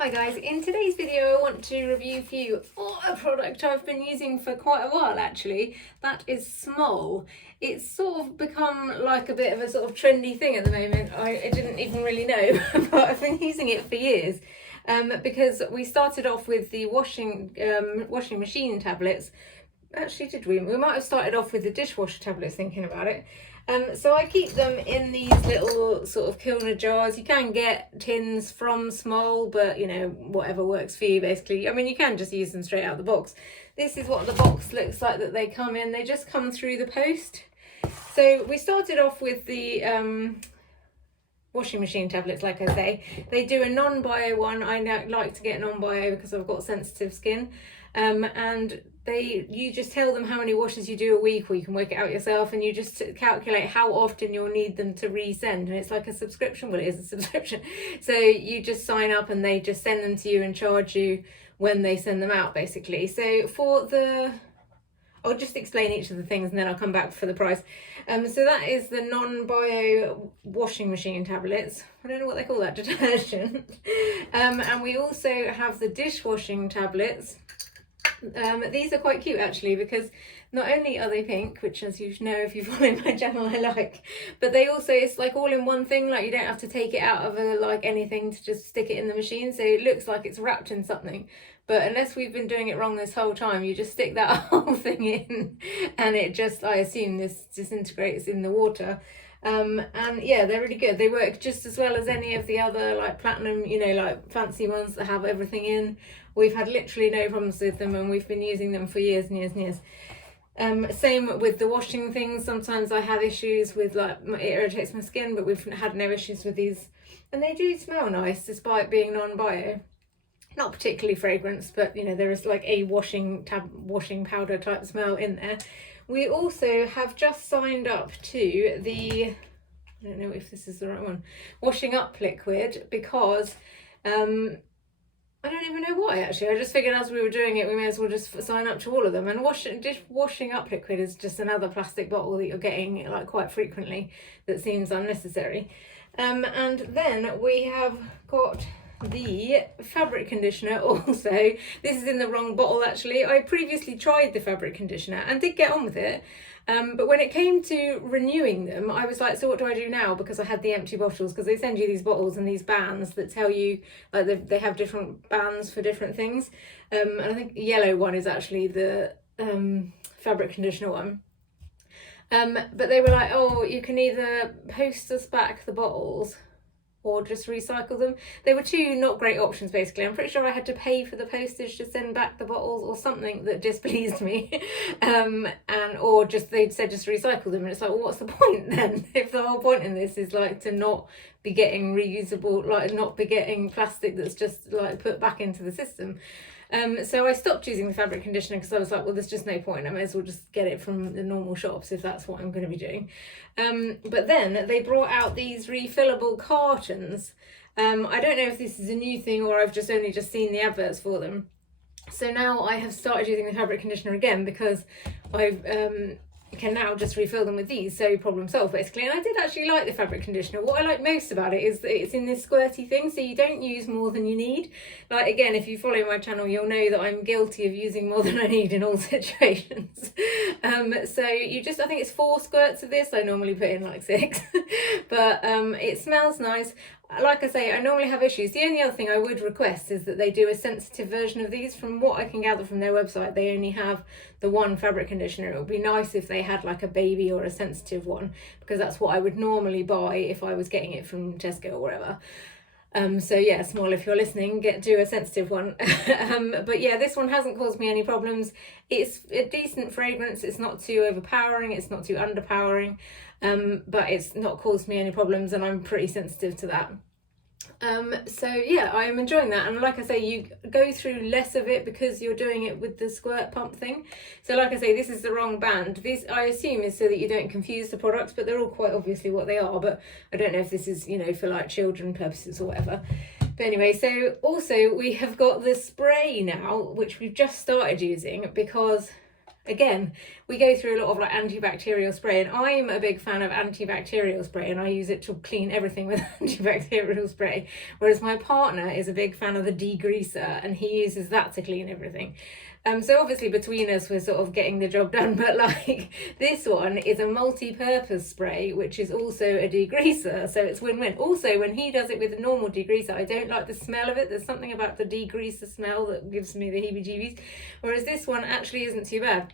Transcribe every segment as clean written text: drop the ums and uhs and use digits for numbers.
Hi guys, in today's video I want to review for you a product I've been using for quite a while actually. That is SMOL. It's sort of become like a bit of a sort of trendy thing at the moment. I didn't even really know, but I've been using it for years. Because we started off with the washing machine tablets. Actually, did we? We might have started off with the dishwasher tablets thinking about it. So I keep them in these little sort of Kilner jars. You can get tins from SMOL, but you know, whatever works for you basically. I mean, you can just use them straight out of the box. This is what the box looks like that they come in. They just come through the post. So we started off with the washing machine tablets, like I say. They do a non-bio one. I like to get non-bio because I've got sensitive skin. And you just tell them how many washes you do a week, or you can work it out yourself, and you just calculate how often you'll need them to resend. And it's like a subscription. Well, it is a subscription. So you just sign up and they just send them to you and charge you when they send them out, basically. So I'll just explain each of the things and then I'll come back for the price. So that is the non-bio washing machine tablets. I don't know what they call that, detergent. And we also have the dishwashing tablets. These are quite cute actually, because not only are they pink, which as you know if you follow my channel I like, but they also, it's like all in one thing. Like you don't have to take it out of anything to just stick it in the machine, so it looks like it's wrapped in something. But unless we've been doing it wrong this whole time, you just stick that whole thing in and it just, I assume this disintegrates in the water. And yeah, they're really good. They work just as well as any of the other like platinum, you know, like fancy ones that have everything in. We've had literally no problems with them and we've been using them for years and years and years. Same with the washing things. Sometimes I have issues with it irritates my skin, but we've had no issues with these. And they do smell nice despite being non-bio. Not particularly fragrance, but you know, there is like a washing powder type smell in there. We also have just signed up to the, I don't know if this is the right one, washing up liquid, because I don't even know why actually. I just figured as we were doing it, we may as well just sign up to all of them. And washing up liquid is just another plastic bottle that you're getting like quite frequently that seems unnecessary. And then we have got the fabric conditioner also. This is in the wrong bottle actually. I previously tried the fabric conditioner and did get on with it, but when it came to renewing them I was like, so what do I do now? Because I had the empty bottles, because they send you these bottles and these bands that tell you like they have different bands for different things, and I think the yellow one is actually the fabric conditioner one. But they were like, oh, you can either post us back the bottles or just recycle them. They were two not great options basically. I'm pretty sure I had to pay for the postage to send back the bottles or something that displeased me. Or just they'd said just recycle them, and it's like, well, what's the point then? If the whole point in this is like to not be getting reusable, like not be getting plastic that's just like put back into the system. So I stopped using the fabric conditioner because I was like, well, there's just no point. I may as well just get it from the normal shops if that's what I'm going to be doing. But then they brought out these refillable cartons. I don't know if this is a new thing or I've just only seen the adverts for them. So now I have started using the fabric conditioner again because I've can now just refill them with these, so problem solved basically. And I did actually like the fabric conditioner. What I like most about it is that it's in this squirty thing, so you don't use more than you need. Like again, if you follow my channel you'll know that I'm guilty of using more than I need in all situations. So you just, I think it's 4 squirts of this. I normally put in like 6. But it smells nice. Like I say, I normally have issues. The only other thing I would request is that they do a sensitive version of these. From what I can gather from their website, they only have the one fabric conditioner. It would be nice if they had like a baby or a sensitive one, because that's what I would normally buy if I was getting it from Tesco or wherever. So yeah, SMOL, if you're listening, do a sensitive one. But yeah, this one hasn't caused me any problems. It's a decent fragrance. It's not too overpowering. It's not too underpowering. But it's not caused me any problems, and I'm pretty sensitive to that. So yeah, I'm enjoying that. And like I say, you go through less of it because you're doing it with the squirt pump thing. So like I say, this is the wrong band. This, I assume, is so that you don't confuse the products, but they're all quite obviously what they are. But I don't know if this is, you know, for like children purposes or whatever. But anyway, so also we have got the spray now, which we've just started using because again, we go through a lot of like antibacterial spray, and I'm a big fan of antibacterial spray, and I use it to clean everything with antibacterial spray, whereas my partner is a big fan of the degreaser, and he uses that to clean everything. So obviously between us we're sort of getting the job done, but like this one is a multi-purpose spray which is also a degreaser, so it's win-win. Also, when he does it with a normal degreaser, I don't like the smell of it. There's something about the degreaser smell that gives me the heebie-jeebies, whereas this one actually isn't too bad.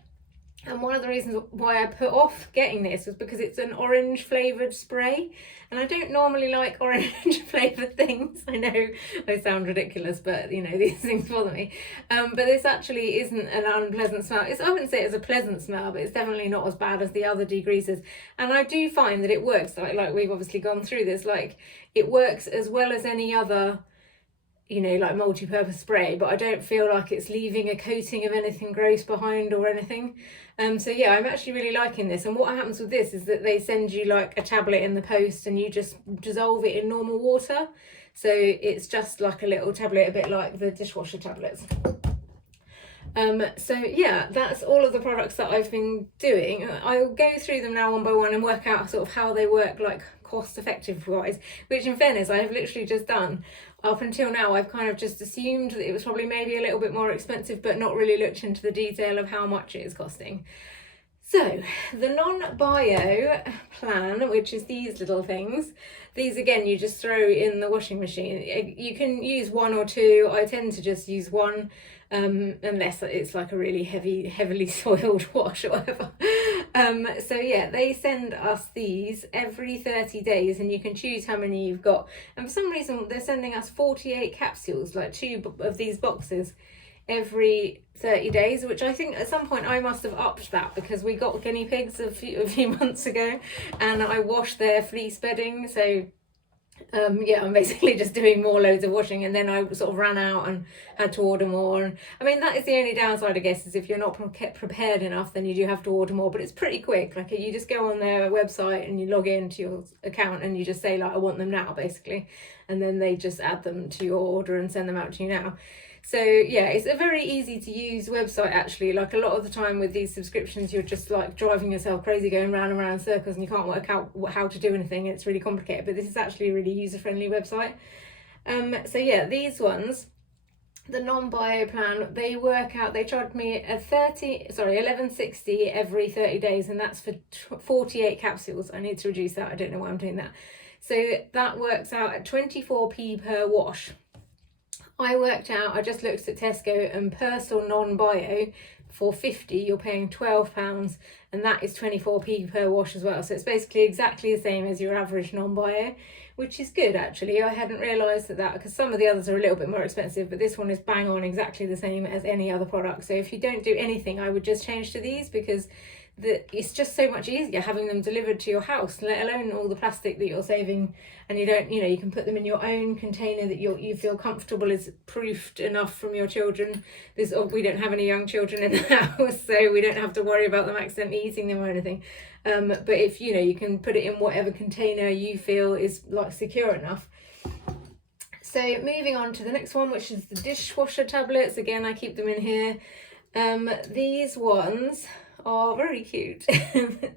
And one of the reasons why I put off getting this was because it's an orange flavoured spray, and I don't normally like orange flavoured things. I know I sound ridiculous, but you know, these things bother me. But this actually isn't an unpleasant smell. I wouldn't say it's a pleasant smell, but it's definitely not as bad as the other degreasers. And I do find that it works, like we've obviously gone through this, like it works as well as any other, you know, like multi-purpose spray, but I don't feel like it's leaving a coating of anything gross behind or anything. So yeah, I'm actually really liking this. And what happens with this is that they send you like a tablet in the post, and you just dissolve it in normal water. So it's just like a little tablet, a bit like the dishwasher tablets. So yeah, that's all of the products that I've been doing. I'll go through them now one by one and work out sort of how they work, like cost effective wise, which in fairness I have literally just done. Up until now I've kind of just assumed that it was probably maybe a little bit more expensive, but not really looked into the detail of how much it is costing. So the non-bio plan, which is these little things, these again you just throw in the washing machine. You can use one or two. I tend to just use one, unless it's like a really heavily soiled wash or whatever. So yeah, they send us these every 30 days, and you can choose how many you've got. And for some reason they're sending us 48 capsules, like 2 of these boxes every 30 days, which I think at some point I must have upped that, because we got guinea pigs a few months ago, and I washed their fleece bedding. So yeah, I'm basically just doing more loads of washing, and then I sort of ran out and had to order more. And I mean, that is the only downside, I guess, is if you're not prepared enough, then you do have to order more, but it's pretty quick. Like you just go on their website and you log into your account and you just say like, I want them now, basically, and then they just add them to your order and send them out to you now. So yeah, it's a very easy to use website actually. Like a lot of the time with these subscriptions, you're just like driving yourself crazy, going round and round in circles, and you can't work out how to do anything. It's really complicated, but this is actually a really user-friendly website. So yeah, these ones, the non-bio plan, they work out, they charge me $11.60 every 30 days, and that's for 48 capsules. I need to reduce that. I don't know why I'm doing that. So that works out at 24p per wash. I worked out, I just looked at Tesco, and Persil non-bio for 50 you're paying £12, and that is 24p per wash as well. So it's basically exactly the same as your average non-bio, which is good actually. I hadn't realised that, because some of the others are a little bit more expensive, but this one is bang on exactly the same as any other product. So if you don't do anything, I would just change to these, because it's just so much easier having them delivered to your house, let alone all the plastic that you're saving. And you don't, you know, you can put them in your own container that you feel comfortable is proofed enough from your children. We don't have any young children in the house, so we don't have to worry about them accidentally eating them or anything. But if you know, you can put it in whatever container you feel is like secure enough. So moving on to the next one, which is the dishwasher tablets. Again, I keep them in here. These ones are very cute. I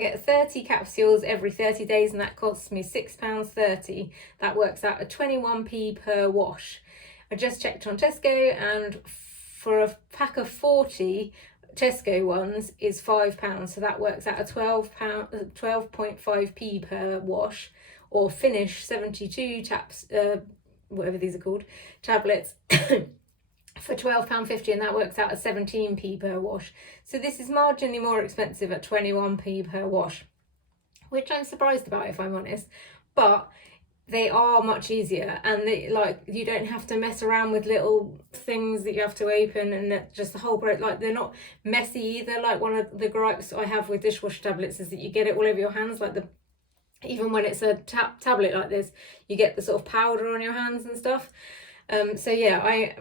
get 30 capsules every 30 days, and that costs me £6.30. That works out at 21p per wash. I just checked on Tesco, and for a pack of 40 Tesco ones is £5, so that works out at 12.5p per wash, or Finish 72 whatever these are called, tablets for £12.50, and that works out at 17p per wash. So this is marginally more expensive at 21p per wash, which I'm surprised about, if I'm honest, but they are much easier, and you don't have to mess around with little things that you have to open, and just the whole like they're not messy either. Like one of the gripes I have with dishwasher tablets is that you get it all over your hands, like even when it's a tablet like this, you get the sort of powder on your hands and stuff. So yeah, I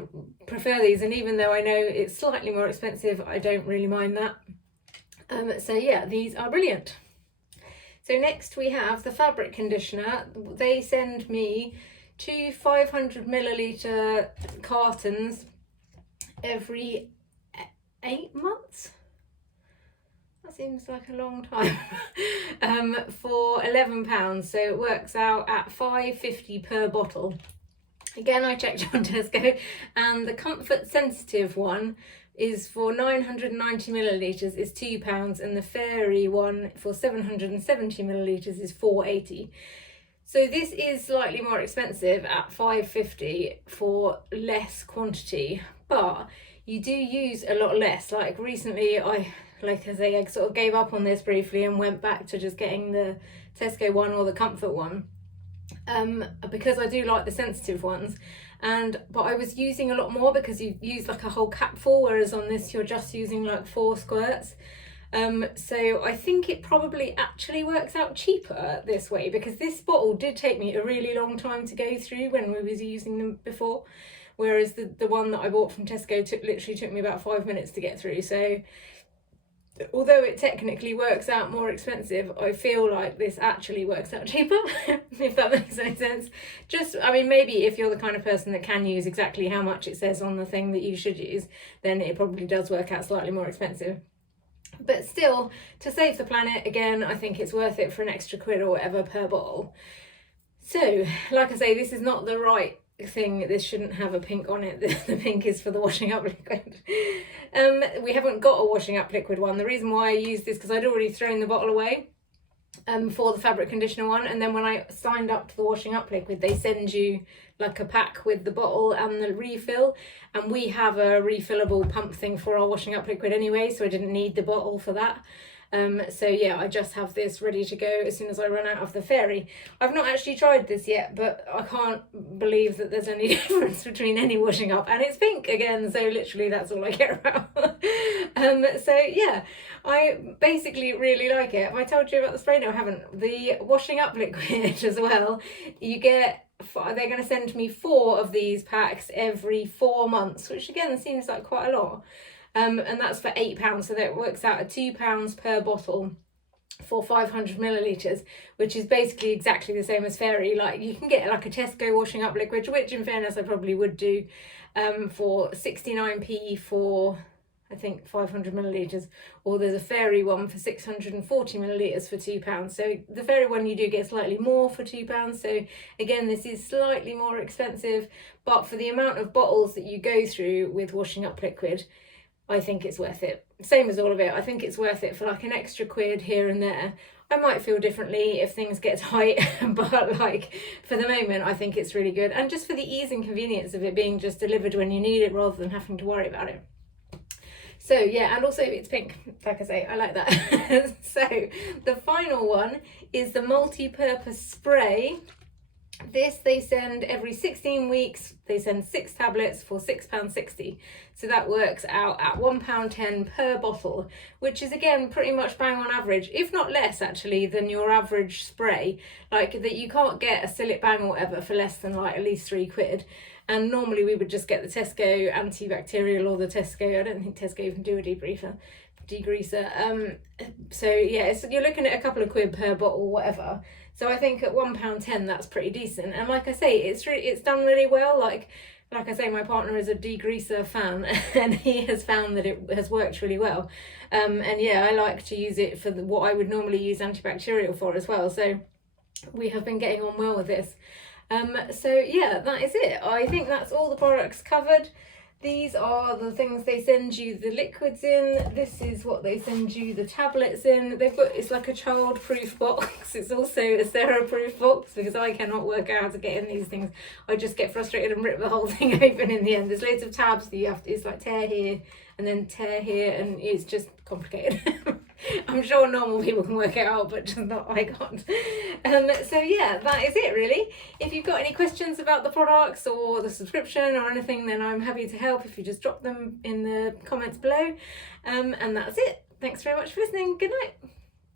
prefer these, and even though I know it's slightly more expensive, I don't really mind that. So yeah, these are brilliant. So next we have the fabric conditioner. They send me 2 500 milliliter cartons every 8 months. That seems like a long time. For £11, so it works out at £5.50 per bottle. Again, I checked on Tesco, and the Comfort Sensitive one is for 990 millilitres is £2, and the Fairy one for 770 millilitres is £4.80. So this is slightly more expensive at £5.50 for less quantity, but you do use a lot less. Like recently, I sort of gave up on this briefly and went back to just getting the Tesco one or the Comfort one, because I do like the sensitive ones. But I was using a lot more because you use like a whole capful, whereas on this you're just using like 4 squirts. So I think it probably actually works out cheaper this way, because this bottle did take me a really long time to go through when we was using them before, whereas the one that I bought from Tesco literally took me about 5 minutes to get through. So although it technically works out more expensive, I feel like this actually works out cheaper, if that makes any sense. I mean, maybe if you're the kind of person that can use exactly how much it says on the thing that you should use, then it probably does work out slightly more expensive. But still, to save the planet, again, I think it's worth it for an extra £1 or whatever per bottle. So, like I say, this is not the right thing. This shouldn't have a pink on it. The pink is for the washing up liquid. We haven't got a washing up liquid one. The reason why I used this because I'd already thrown the bottle away for the fabric conditioner one, and then when I signed up to the washing up liquid, they send you like a pack with the bottle and the refill, and we have a refillable pump thing for our washing up liquid anyway, so I didn't need the bottle for that. So yeah, I just have this ready to go as soon as I run out of the Fairy. I've not actually tried this yet, but I can't believe that there's any difference between any washing up, and it's pink again, so literally that's all I care about. So yeah, I basically really like it. Have I told you about the spray? No, I haven't. The washing up liquid as well, you get, they're going to send me 4 of these packs every 4 months, which again seems like quite a lot. And that's for £8, so that works out at £2 per bottle for 500 millilitres, which is basically exactly the same as Fairy. Like, you can get like a Tesco washing up liquid, which in fairness I probably would do, for 69p for I think 500 millilitres, or there's a Fairy one for 640 millilitres for £2. So the Fairy one you do get slightly more for £2. So again, this is slightly more expensive, but for the amount of bottles that you go through with washing up liquid, I think it's worth it. Same as all of it. I think it's worth it for like an extra £1 here and there. I might feel differently if things get tight, but like for the moment, I think it's really good. And just for the ease and convenience of it being just delivered when you need it rather than having to worry about it. So yeah, and also it's pink, like I say, I like that. So the final one is the multi-purpose spray. This they send every 16 weeks. They send 6 tablets for £6.60. So that works out at £1.10 per bottle, which is again pretty much bang on average, if not less actually than your average spray. Like that, you can't get a Sillet Bang or whatever for less than like at least £3. And normally we would just get the Tesco antibacterial or the Tesco, I don't think Tesco even do a degreaser. So yeah, you're looking at a couple of £1 per bottle, whatever. So I think at £1.10 that's pretty decent. And like I say, it's done really well. Like I say, my partner is a degreaser fan, and he has found that it has worked really well. And yeah, I like to use it for what I would normally use antibacterial for as well. So we have been getting on well with this. So yeah, that is it. I think that's all the products covered. These are the things they send you the liquids in. This is what they send you the tablets in. It's like a child-proof box. It's also a Sarah-proof box because I cannot work out how to get in these things. I just get frustrated and rip the whole thing open in the end. There's loads of tabs that you have to, it's like tear here and then tear here, and it's just complicated. I'm sure normal people can work it out, but just not I can't. So yeah, that is it really. If you've got any questions about the products or the subscription or anything, then I'm happy to help if you just drop them in the comments below. And that's it. Thanks very much for listening. Good night.